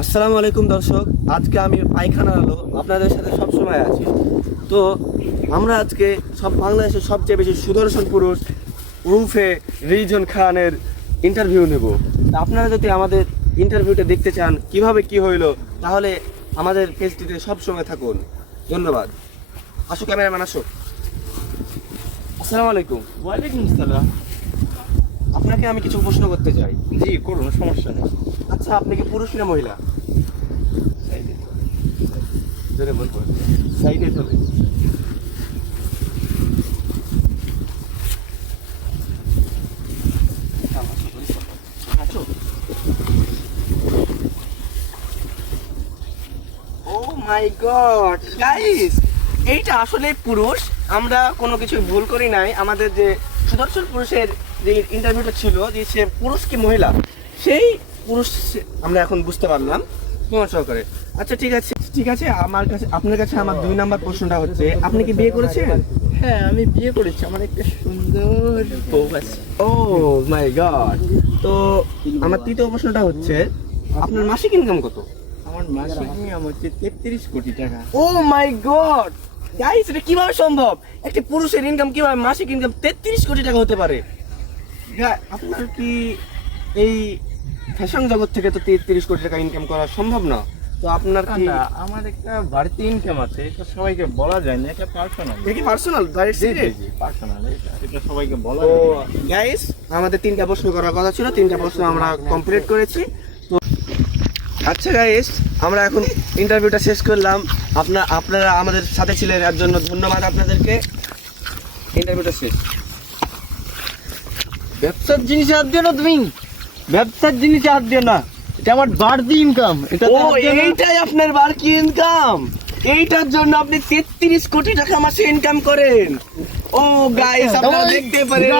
আসসালামু আলাইকুম দর্শক, আজকে আমি পায়খানা আলো আপনাদের সাথে সবসময় আছি। তো আমরা আজকে বাংলাদেশের সবচেয়ে বেশি সুদর্শন পুরুষ উরফে রিজন খানের ইন্টারভিউ নেব। তা আপনারা যদি আমাদের ইন্টারভিউটা দেখতে চান কিভাবে কি হইলো, তাহলে আমাদের পেজটিতে সবসময় থাকুন। ধন্যবাদ। আসো ক্যামেরাম্যান, আসো। আসসালামু আলাইকুম। ওয়ালাইকুম আসসালাম। আপনাকে আমি কিছু প্রশ্ন করতে চাই। জি করুন, সমস্যা নেই। আচ্ছা, আপনি কি পুরুষ না মহিলা? জোরে বলবো, সাইডে চলে। ও মাই গড গাইস, এইটা আসলে পুরুষ। আমরা কোনো কিছু ভুল করি নাই। আমাদের যে সুদর্শন পুরুষের যে ইন্টারভিউটা ছিল, যে সে পুরুষ কি মহিলা, সেই পুরুষ আমরা এখন বুঝতে পারলাম প্রমাণ সহকারে। আচ্ছা ঠিক আছে, আপনার কাছে আমার 2 নাম্বার প্রশ্নটা হচ্ছে, আপনি কি বিয়ে করেছেন? হ্যাঁ, আমি বিয়ে করেছি, আমার একটা সুন্দর বউ আছে। ও মাই গড। তো আমার তৃতীয় প্রশ্নটা হচ্ছে, আপনার মাসিক ইনকাম কত? আমার মাসিক ইনকাম হচ্ছে 33 কোটি টাকা। ও মাই গড গাইস, এটা কিভাবে সম্ভব? একটি পুরুষের ইনকাম কিভাবে মাসিক ইনকাম 33 কোটি টাকা হতে পারে? আপনার কি এই ফ্যাশন জগৎ থেকে তো 33 কোটি টাকা ইনকাম করা সম্ভব না? তো আপনার কি না, আমার একটা বাড়তি ইনকাম আছে, এটা সবাইকে বলা যায় না, এটা পার্সোনাল। এটা কি পার্সোনাল? পার্সোনাল, এটা সবাইকে বলা তো যায় না। গাইস, আমাদের 3টা প্রশ্ন করার কথা ছিল, 3টা প্রশ্ন আমরা কমপ্লিট করেছি। তো আচ্ছা গাইস, আমরা এখন ইন্টারভিউটা শেষ করলাম। আপনারা আমাদের সাথে ছিলেন, এর জন্য ধন্যবাদ আপনাদেরকে। ইন্টারভিউটা শেষ। ব্যবসার জিনিসে হাত দিও না তুমি, ব্যবসার জিনিসে হাত দিও না, এটা আমার বাড়তি ইনকাম। এটা ও, এইটাই আপনার বাড়তি ইনকাম? এইটার জন্য আপনি 33 কোটি টাকা মাসে ইনকাম করেন? ও গাইস, আপনারা দেখতে পারেন।